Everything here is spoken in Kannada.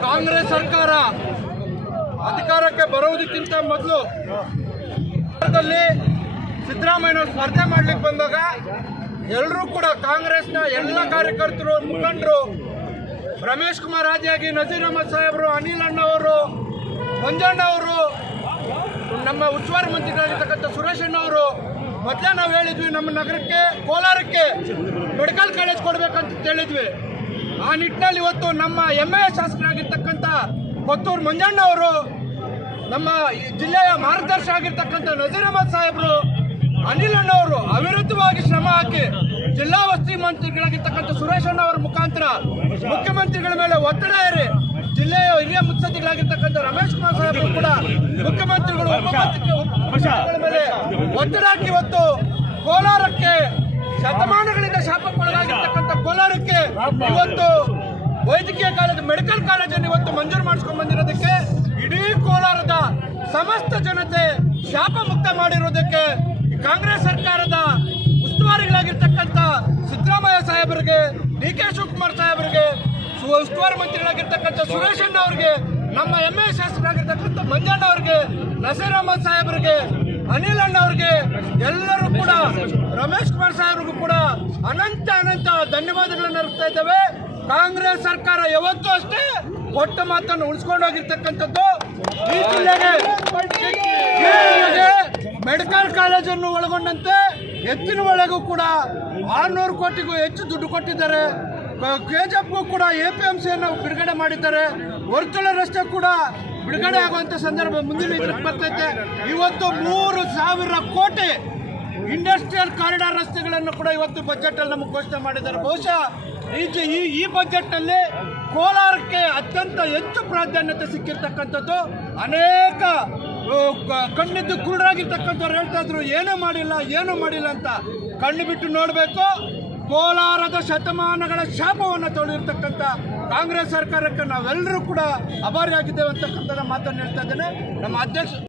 ಕಾಂಗ್ರೆಸ್ ಸರ್ಕಾರ ಅಧಿಕಾರಕ್ಕೆ ಬರುವುದಕ್ಕಿಂತ ಮೊದಲು ಸಿದ್ದರಾಮಯ್ಯ ಸ್ಪರ್ಧೆ ಮಾಡ್ಲಿಕ್ಕೆ ಬಂದಾಗ ಎಲ್ಲರೂ ಕೂಡ ಕಾಂಗ್ರೆಸ್ನ ಎಲ್ಲ ಕಾರ್ಯಕರ್ತರು, ಮುಖಂಡರು, ರಮೇಶ್ ಕುಮಾರ್ ಆದಿಯಾಗಿ ನಜೀರ್ ಅಹಮದ್ ಸಾಹೇಬರು, ಅನಿಲ್ ಅಣ್ಣವರು ಮಂಜಣ್ಣ ಅವರು, ನಮ್ಮ ಉಸ್ತುವಾರಿ ಮಂತ್ರಿಗಳಾಗಿರ್ತಕ್ಕಂಥ ಸುರೇಶ್ ಅಣ್ಣವರು ಮೊದಲೇ ನಾವು ಹೇಳಿದ್ವಿ ನಮ್ಮ ನಗರಕ್ಕೆ, ಕೋಲಾರಕ್ಕೆ ಮೆಡಿಕಲ್ ಕಾಲೇಜ್ ಕೊಡಬೇಕಂತ ಹೇಳಿದ್ವಿ. ಆ ನಿಟ್ಟಿನಲ್ಲಿ ಇವತ್ತು ನಮ್ಮ ಎಂ ಎ ಶಾಸಕರಾಗಿರ್ತಕ್ಕಂಥ ಕೊತ್ತೂರು ಮಂಜಣ್ಣ ಅವರು, ನಮ್ಮ ಜಿಲ್ಲೆಯ ಮಾರ್ಗದರ್ಶಿ ಆಗಿರ್ತಕ್ಕಂಥ ನಜೀರ್ ಅಹಮದ್ ಸಾಹೇಬರು ಅವಿರುದ್ಧವಾಗಿ ಶ್ರಮ ಹಾಕಿ ಜಿಲ್ಲಾ ವಸತಿ ಮಂತ್ರಿಗಳಾಗಿರ್ತಕ್ಕಂಥ ಸುರೇಶ್ ಅಣ್ಣ ಅವರ ಮುಖಾಂತರ ಮುಖ್ಯಮಂತ್ರಿಗಳ ಮೇಲೆ ಒತ್ತಡ ಏರಿ ಜಿಲ್ಲೆಯ ಹಿರಿಯ ಮುತ್ಸದ್ದಿಗಳಾಗಿರ್ತಕ್ಕಂಥ ರಮೇಶ್ ಕುಮಾರ್ ಸಾಹೇಬರು ಕೂಡ ಮುಖ್ಯಮಂತ್ರಿಗಳು ಮೇಲೆ ಒತ್ತಡ ಇವತ್ತು ಕೋಲಾರಕ್ಕೆ ಶತಮಾನಗಳಿಂದ ಶಾಪಕ್ಕೊಳಗಾಗಿರ್ತಕ್ಕಂಥ ಕೋಲಾರಕ್ಕೆ ಇವತ್ತು ವೈದ್ಯಕೀಯ ಕಾಲೇಜು, ಮೆಡಿಕಲ್ ಕಾಲೇಜನ್ನು ಇವತ್ತು ಮಂಜೂರು ಮಾಡಿಸ್ಕೊಂಡ್ ಬಂದಿರೋದಕ್ಕೆ ಇಡೀ ಕೋಲಾರದ ಸಮಸ್ತ ಜನತೆ ಶಾಪ ಮುಕ್ತ ಮಾಡಿರೋದಕ್ಕೆ ಕಾಂಗ್ರೆಸ್ ಸರ್ಕಾರದ ಉಸ್ತುವಾರಿಗಳಾಗಿರ್ತಕ್ಕಂಥ ಸಿದ್ದರಾಮಯ್ಯ ಸಾಹೇಬರಿಗೆ ಡಿ ಕೆ ಶಿವಕುಮಾರ್ ಸಾಹೇಬರಿಗೆ ಉಸ್ತುವಾರಿ ಮಂತ್ರಿಗಳಾಗಿರ್ತಕ್ಕಂಥ ಸುರೇಶ್ ಅಣ್ಣ ಅವರಿಗೆ, ನಮ್ಮ ಎಂ ಎ ಶಾಸಕರಾಗಿರ್ತಕ್ಕಂಥ ಮಂಜಣ್ಣ ಅವರಿಗೆ ನಸೀರ್ ಅಹಮದ್ ಸಾಹೇಬರಿಗೆ, ಅನಿಲ್ ಅಣ್ಣ ಅವರಿಗೆ, ಎಲ್ಲರೂ ಕೂಡ, ರಮೇಶ್ ಕುಮಾರ್ ಸಾಹೇಬ್ರಿಗೂ ಕೂಡ ಅನಂತ ಅನಂತ ಧನ್ಯವಾದಗಳನ್ನು ಅರ್ಪಿಸ್ತಾ ಇದ್ದೇವೆ. ಕಾಂಗ್ರೆಸ್ ಸರ್ಕಾರ ಯಾವತ್ತೂ ಅಷ್ಟೇ ಕೊಟ್ಟ ಮಾತನ್ನು ಉಳಿಸ್ಕೊಂಡು ಹೋಗಿರ್ತಕ್ಕಂಥದ್ದು ಈ ಜಿಲ್ಲೆಗೆ ಮೆಡಿಕಲ್ ಕಾಲೇಜನ್ನು ಒಳಗೊಂಡಂತೆ ಎತ್ತಿನ ಒಳಗೂ ಕೂಡ ಆರುನೂರು ಕೋಟಿಗೂ ಹೆಚ್ಚು ದುಡ್ಡು ಕೊಟ್ಟಿದ್ದಾರೆ. ಕೆಜೆಫ್ಗೂ ಕೂಡ ಎ ಪಿ ಎಂ ಸಿಯನ್ನು ಬಿಡುಗಡೆ ಮಾಡಿದ್ದಾರೆ. ವರ್ತುಳ ರಸ್ತೆ ಕೂಡ ಬಿಡುಗಡೆ ಆಗುವಂಥ ಸಂದರ್ಭ ಮುಂದಿನ ಇದಕ್ಕೆ ಬರ್ತೈತೆ ಇವತ್ತು ಮೂರು ಸಾವಿರ ಕೋಟಿ ಇಂಡಸ್ಟ್ರಿಯಲ್ ಕಾರಿಡಾರ್ ರಸ್ತೆಗಳನ್ನು ಕೂಡ ಇವತ್ತು ಬಜೆಟಲ್ಲಿ ನಮಗೆ ಘೋಷಣೆ ಮಾಡಿದ್ದಾರೆ. ಬಹುಶಃ ಈ ಈ ಈ ಬಜೆಟ್ನಲ್ಲಿ ಕೋಲಾರಕ್ಕೆ ಅತ್ಯಂತ ಹೆಚ್ಚು ಪ್ರಾಧಾನ್ಯತೆ ಸಿಕ್ಕಿರ್ತಕ್ಕಂಥದ್ದು ಅನೇಕ ಕ- ಕಣ್ಣಿದ್ದು ಕುರುಡರಾಗಿರ್ತಕ್ಕಂಥವ್ರು ಹೇಳ್ತಾ ಇದ್ರು, ಏನೂ ಮಾಡಿಲ್ಲ ಏನೂ ಮಾಡಿಲ್ಲ ಅಂತ. ಕಣ್ಣು ಬಿಟ್ಟು ನೋಡಬೇಕು, ಕೋಲಾರದ ಶತಮಾನಗಳ ಶಾಪವನ್ನು ತೊಳೆದಿರ್ತಕ್ಕಂಥ ಕಾಂಗ್ರೆಸ್ ಸರ್ಕಾರಕ್ಕೆ ನಾವೆಲ್ಲರೂ ಕೂಡ ಅಭಾರಿಯಾಗಿದ್ದೇವೆ ಅಂತಕ್ಕಂಥ ಮಾತನ್ನು ಹೇಳ್ತಾ ಇದ್ದೇನೆ. ನಮ್ಮ ಅಧ್ಯಕ್ಷ